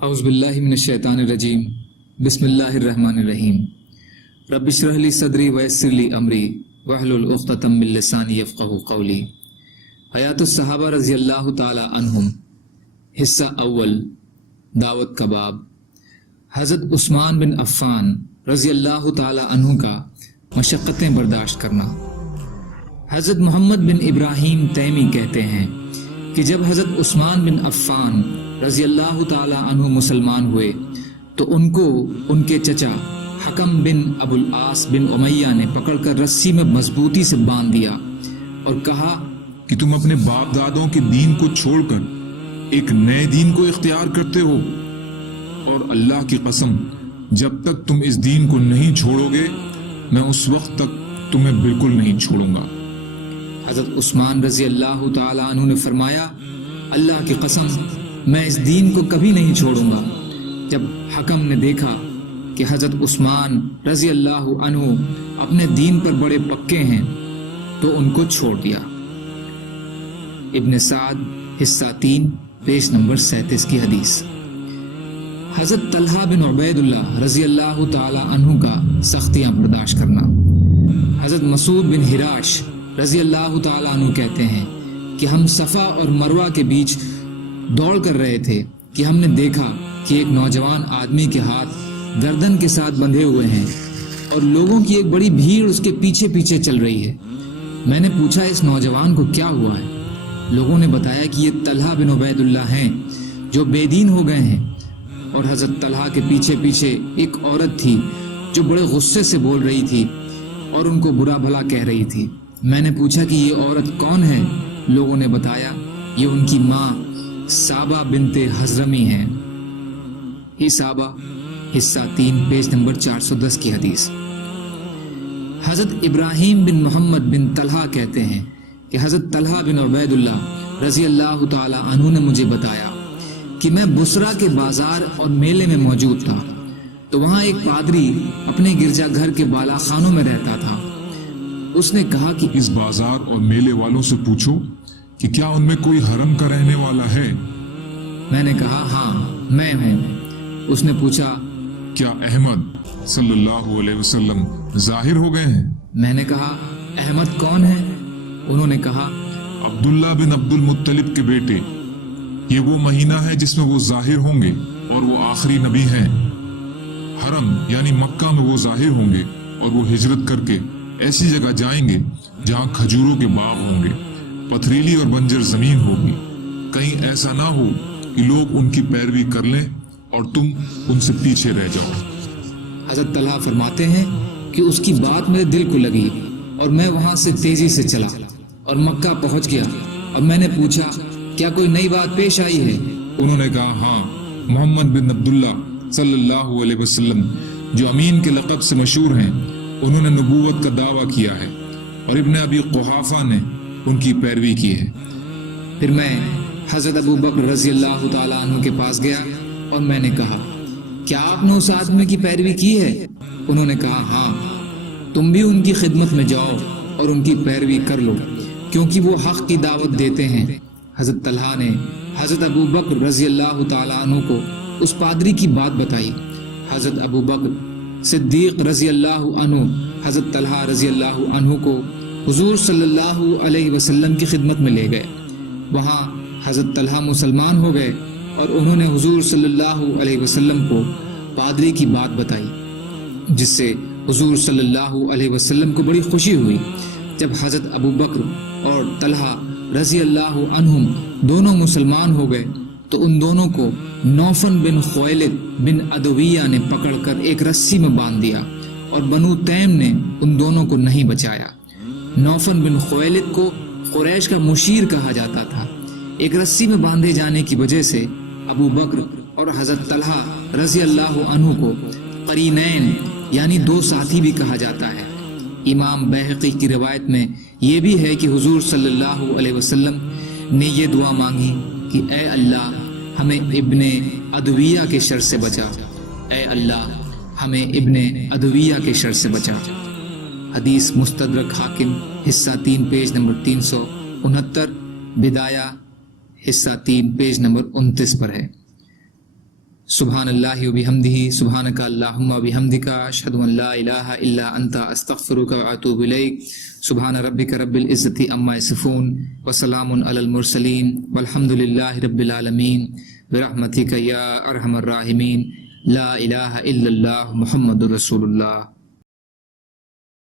اعوذ باللہ من الشیطان الرجیم بسم اللہ الرحمن الرحیم رب اشرح لی صدری ویسر لی امری واحلل عقدۃ من لسانی یفقہوا قولی۔ حیات الصحابہ رضی اللہ تعالی عنہم، حصہ اول، دعوت کا باب۔ حضرت عثمان بن عفان رضی اللہ تعالی عنہ کا مشقتیں برداشت کرنا۔ حضرت محمد بن ابراہیم تیمی کہتے ہیں کہ جب حضرت عثمان بن عفان رضی اللہ تعالی عنہ مسلمان ہوئے تو ان کو ان کے چچا حکم بن ابو العاص بن امیہ نے پکڑ کر رسی میں مضبوطی سے باندھ دیا اور کہا کہ تم اپنے باپ دادوں کے دین کو چھوڑ کر ایک نئے دین کو اختیار کرتے ہو، اور اللہ کی قسم جب تک تم اس دین کو نہیں چھوڑو گے میں اس وقت تک تمہیں بالکل نہیں چھوڑوں گا۔ حضرت عثمان رضی اللہ تعالی عنہ نے فرمایا، اللہ کی قسم میں اس دین کو کبھی نہیں چھوڑوں گا۔ جب حکم نے دیکھا کہ حضرت عثمان رضی اللہ عنہ اپنے دین پر بڑے پکے ہیں تو ان کو چھوڑ دیا۔ ابن سعد حصہ 3 پیج نمبر 37 کی حدیث۔ حضرت طلحہ بن عبید اللہ رضی اللہ تعالی عنہ کا سختیاں برداشت کرنا۔ حضرت مسعود بن ہراش رضی اللہ تعالی عنہ کہتے ہیں کہ ہم صفا اور مروہ کے بیچ دوڑ کر رہے تھے کہ ہم نے دیکھا کہ ایک نوجوان آدمی کے ہاتھ گردن کے ساتھ بندھے ہوئے ہیں اور لوگوں کی ایک بڑی بھیڑ اس کے پیچھے پیچھے چل رہی ہے۔ میں نے پوچھا اس نوجوان کو کیا ہوا ہے؟ لوگوں نے بتایا کہ یہ طلحہ بن عبید اللہ ہیں جو بے دین ہو گئے ہیں، اور حضرت طلحہ کے پیچھے پیچھے ایک عورت تھی جو بڑے غصے سے بول رہی تھی اور ان کو برا بھلا کہہ رہی تھی۔ میں نے پوچھا کہ یہ عورت کون ہے؟ لوگوں نے بتایا یہ ان کی ماں صابہ بنت حضرمی ہیں۔ یہ صابہ حصہ 3 پیج نمبر 410 کی حدیث۔ حضرت ابراہیم بن محمد بن طلحہ کہتے ہیں کہ حضرت طلحہ بن عبید اللہ رضی اللہ تعالی عنہ نے مجھے بتایا کہ میں بصرہ کے بازار اور میلے میں موجود تھا تو وہاں ایک پادری اپنے گرجا گھر کے بالا خانوں میں رہتا تھا۔ اس نے کہا کہ اس بازار اور میلے والوں سے پوچھو کہ کیا ان میں کوئی حرم کا رہنے والا ہے؟ میں نے کہا ہاں میں ہوں۔ اس نے پوچھا کیا احمد صلی اللہ علیہ وسلم ظاہر ہو گئے ہیں؟ میں نے کہا احمد کون ہے؟ انہوں نے کہا عبداللہ بن عبد المطلب کے بیٹے، یہ وہ مہینہ ہے جس میں وہ ظاہر ہوں گے اور وہ آخری نبی ہیں۔ حرم یعنی مکہ میں وہ ظاہر ہوں گے اور وہ ہجرت کر کے ایسی جگہ جائیں گے جہاں کھجوروں کے باغ ہوں گے، پتھریلی اور بنجر زمین ہوگی، کہیں ایسا نہ ہو کہ لوگ ان کی پیروی کر لیں اور تم ان سے پیچھے رہ جاؤ۔ حضرت طلحہ فرماتے ہیں کہ اس کی بات میرے دل کو لگی اور میں وہاں سے تیزی سے چلا اور مکہ پہنچ گیا، اور میں نے پوچھا کیا کوئی نئی بات پیش آئی ہے؟ انہوں نے کہا ہاں، محمد بن عبداللہ صلی اللہ علیہ وسلم جو امین کے لقب سے مشہور ہیں، انہوں نے نبوت کا دعویٰ کیا ہے اور ابن ابی قحافہ نے ان کی پیروی کی ہے۔ پھر میں حضرت ابو بکر رضی اللہ تعالی عنہ کے پاس گیا اور میں نے کہا کیا آپ نے اس آدمی کی پیروی کی ہے؟ انہوں نے کہا ہاں، تم بھی ان کی خدمت میں جاؤ اور ان کی پیروی کر لو کیونکہ وہ حق کی دعوت دیتے ہیں۔ حضرت طلحہ نے حضرت ابو بکر رضی اللہ تعالی عنہ کو اس پادری کی بات بتائی۔ حضرت ابو بکر صدیق رضی اللہ عنہ حضرت طلحہ رضی اللہ عنہ کو حضور صلی اللہ علیہ وسلم کی خدمت میں لے گئے۔ وہاں حضرت طلحہ مسلمان ہو گئے اور انہوں نے حضور صلی اللہ علیہ وسلم کو پادری کی بات بتائی، جس سے حضور صلی اللہ علیہ وسلم کو بڑی خوشی ہوئی۔ جب حضرت ابو بکر اور طلحہ رضی اللہ عنہم دونوں مسلمان ہو گئے تو ان دونوں کو نوفل بن خویلد بن عدویہ نے پکڑ کر ایک رسی میں باندھ دیا اور بنو تیم نے ان دونوں کو نہیں بچایا۔ نوفل بن خویلد کو قریش کا مشیر کہا جاتا تھا۔ ایک رسی میں باندھے جانے کی وجہ سے ابو بکر اور حضرت طلحہ رضی اللہ عنہ کو قرینین یعنی دو ساتھی بھی کہا جاتا ہے۔ امام بیہقی کی روایت میں یہ بھی ہے کہ حضور صلی اللہ علیہ وسلم نے یہ دعا مانگی کہ اے اللہ ہمیں ابن عدویہ کے شر سے بچا، اے اللہ ہمیں ابن عدویہ کے شر سے بچا۔ حدیث مستدرک حاکم حصہ 3 پیج نمبر 369، بدایہ حصہ 3 پیج نمبر 29 پر ہے۔ سبحان اللہ و بحمدہ سبحانک اللہم و بحمدک اشہد ان لا الہ الا انت استغفرک و اتوب الیک سبحان ربک رب العزت عما یصفون وسلام علی المرسلین والحمد للہ رب العالمین برحمتک یا ارحم الراحمین لا الہ الا اللہ محمد رسول اللہ.